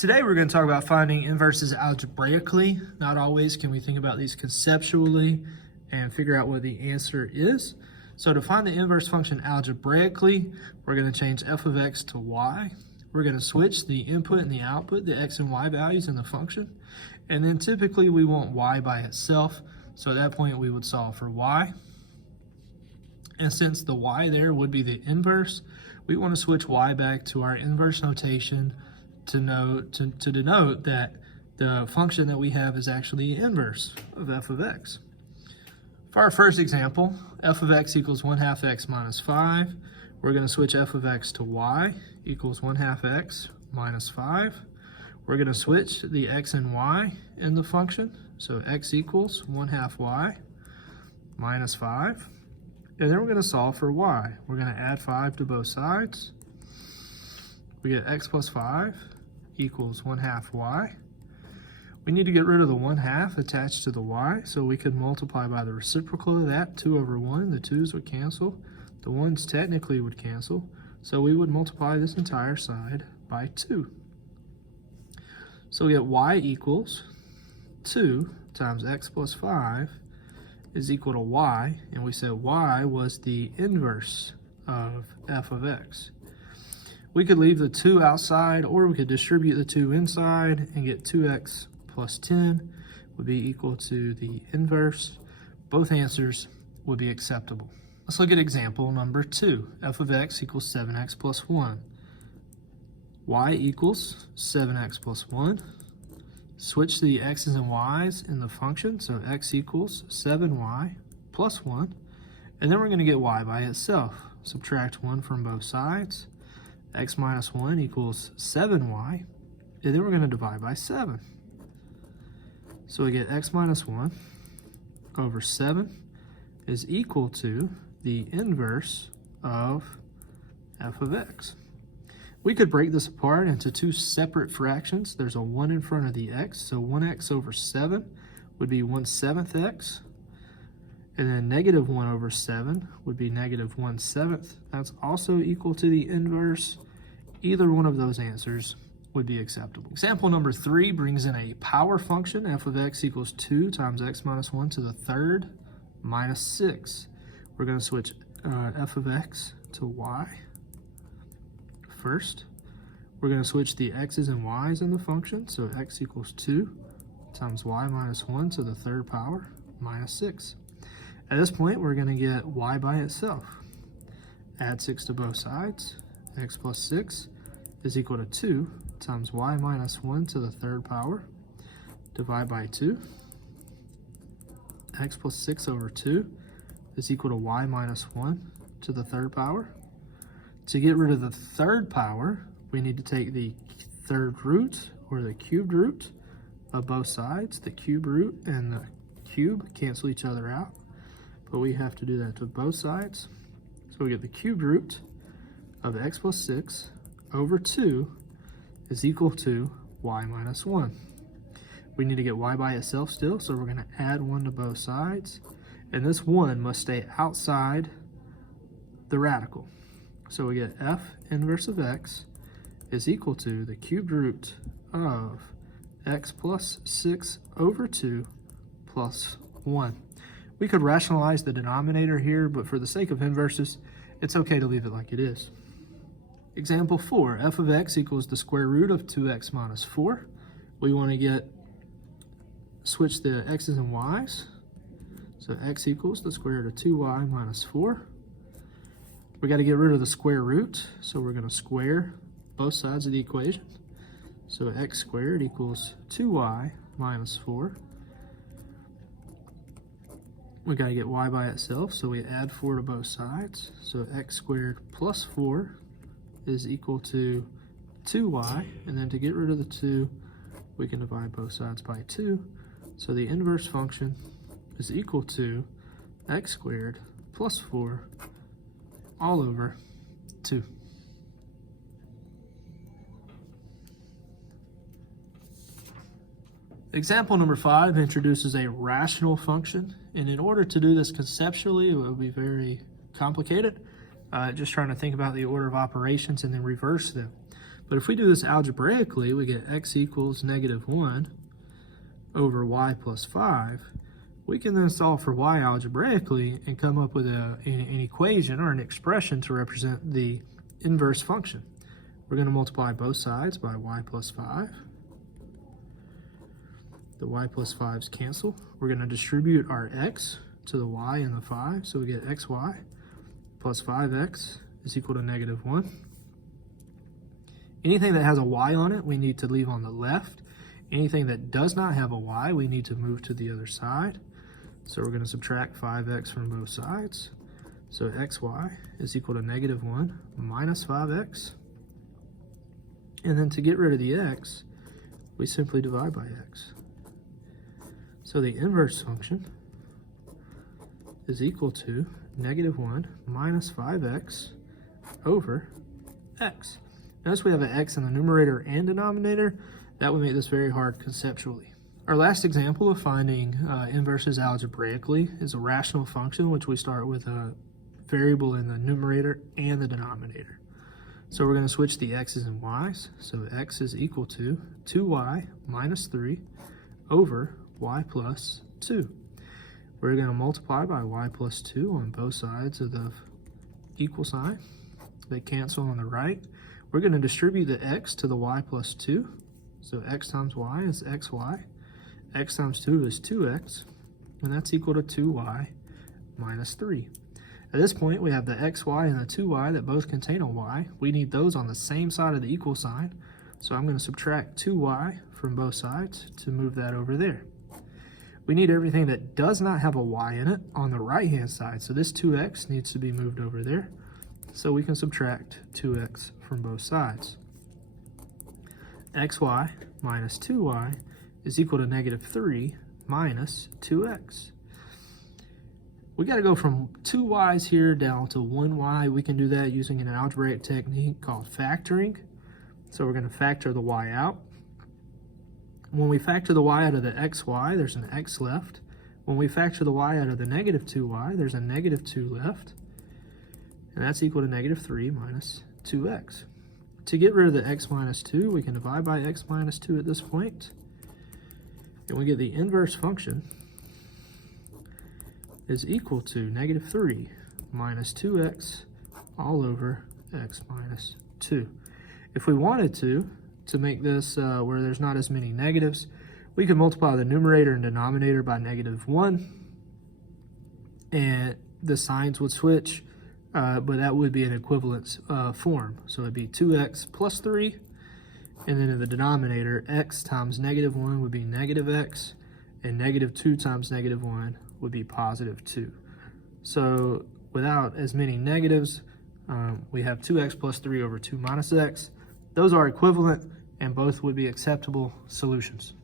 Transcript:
Today we're going to talk about finding inverses algebraically. Not always can we think about these conceptually and figure out what the answer is. So to find the inverse function algebraically, we're going to change f of x to y. We're going to switch the input and the output, the x and y values in the function. And then typically we want y by itself. So at that point we would solve for y. And since the y there would be the inverse, we want to switch y back to our inverse notation to denote that the function that we have is actually the inverse of f of x. For our first example, f of x equals 1/2 x minus 5. We're going to switch f of x to y equals 1/2 x minus 5. We're going to switch the x and y in the function. So x equals 1/2 y minus 5. And then we're going to solve for y. We're going to add 5 to both sides. We get x plus 5 equals 1/2 y. We need to get rid of the 1/2 attached to the y, so we could multiply by the reciprocal of that, 2 over 1. The 2's would cancel. The 1's technically would cancel, so we would multiply this entire side by 2. So we get y equals 2 times x plus 5 is equal to y, and we said y was the inverse of f of x. We could leave the 2 outside, or we could distribute the 2 inside and get 2x plus 10 would be equal to the inverse. Both answers would be acceptable. Let's look at example number 2. F of x equals 7x plus 1. Y equals 7x plus 1. Switch the x's and y's in the function, so x equals 7y plus 1. And then we're going to get y by itself. Subtract 1 from both sides. X minus 1 equals 7y, and then we're going to divide by 7. So we get x minus 1 over 7 is equal to the inverse of f of x. We could break this apart into 2 separate fractions. There's a 1 in front of the x, so 1x over 7 would be 1/7 x. And then negative 1 over 7 would be negative 1/7. That's also equal to the inverse. Either one of those answers would be acceptable. Example number 3 brings in a power function. F of x equals 2 times x minus 1 to the third minus 6. We're going to switch f of x to y first. We're going to switch the x's and y's in the function. So x equals 2 times y minus 1 to the third power minus 6. At this point, we're going to get y by itself. Add 6 to both sides. X plus 6 is equal to 2 times y minus 1 to the third power. Divide by 2. X plus 6 over 2 is equal to y minus 1 to the third power. To get rid of the third power, we need to take the third root, or the cubed root, of both sides. The cube root and the cube cancel each other out, but we have to do that to both sides. So we get the cubed root of x plus 6 over 2 is equal to y minus 1. We need to get y by itself still, so we're going to add 1 to both sides, and this 1 must stay outside the radical. So we get f inverse of x is equal to the cubed root of x plus 6 over 2 plus 1. We could rationalize the denominator here, but for the sake of inverses, it's okay to leave it like it is. Example 4, f of x equals the square root of 2x minus 4. We want to switch the x's and y's. So x equals the square root of 2y minus 4. We got to get rid of the square root, so we're going to square both sides of the equation. So x squared equals 2y minus 4. We got to get y by itself, so we add 4 to both sides. So x squared plus 4 is equal to 2y, and then to get rid of the 2, we can divide both sides by 2. So the inverse function is equal to x squared plus 4 all over 2. Example number 5 introduces a rational function, and in order to do this conceptually, it will be very complicated. Just trying to think about the order of operations and then reverse them. But if we do this algebraically, we get x equals -1 over y plus 5. We can then solve for y algebraically and come up with an equation or an expression to represent the inverse function. We're going to multiply both sides by y plus 5. The y plus 5's cancel. We're going to distribute our x to the y and the 5, so we get xy plus 5x is equal to -1. Anything that has a y on it, we need to leave on the left. Anything that does not have a y, we need to move to the other side. So we're going to subtract 5x from both sides. So xy is equal to -1 minus 5x. And then to get rid of the x, we simply divide by x. So the inverse function is equal to -1 minus 5x over x. Notice we have an x in the numerator and denominator. That would make this very hard conceptually. Our last example of finding inverses algebraically is a rational function, which we start with a variable in the numerator and the denominator. So we're going to switch the x's and y's. So x is equal to 2y minus 3 over y plus 2. We're going to multiply by y plus 2 on both sides of the equal sign. They cancel on the right. We're going to distribute the x to the y plus 2. So x times y is xy. X times 2 is 2x. And that's equal to 2y minus 3. At this point, we have the xy and the 2y that both contain a y. We need those on the same side of the equal sign. So I'm going to subtract 2y from both sides to move that over there. We need everything that does not have a y in it on the right-hand side. So this 2x needs to be moved over there. So we can subtract 2x from both sides. xy minus 2y is equal to -3 minus 2x. We got to go from 2 y's here down to 1 y. We can do that using an algebraic technique called factoring. So we're going to factor the y out. When we factor the y out of the xy, there's an x left. When we factor the y out of the -2y, there's a -2 left. And that's equal to -3 minus 2x. To get rid of the x minus 2, we can divide by x minus 2 at this point. And we get the inverse function is equal to -3 minus 2x all over x minus 2. If we wanted to make this where there's not as many negatives, we could multiply the numerator and denominator by -1, and the signs would switch, but that would be an equivalence form. So it'd be 2x plus 3, and then in the denominator, x times -1 would be -x, and -2 times -1 would be +2. So without as many negatives, we have 2x plus 3 over 2 minus x. Those are equivalent, and both would be acceptable solutions.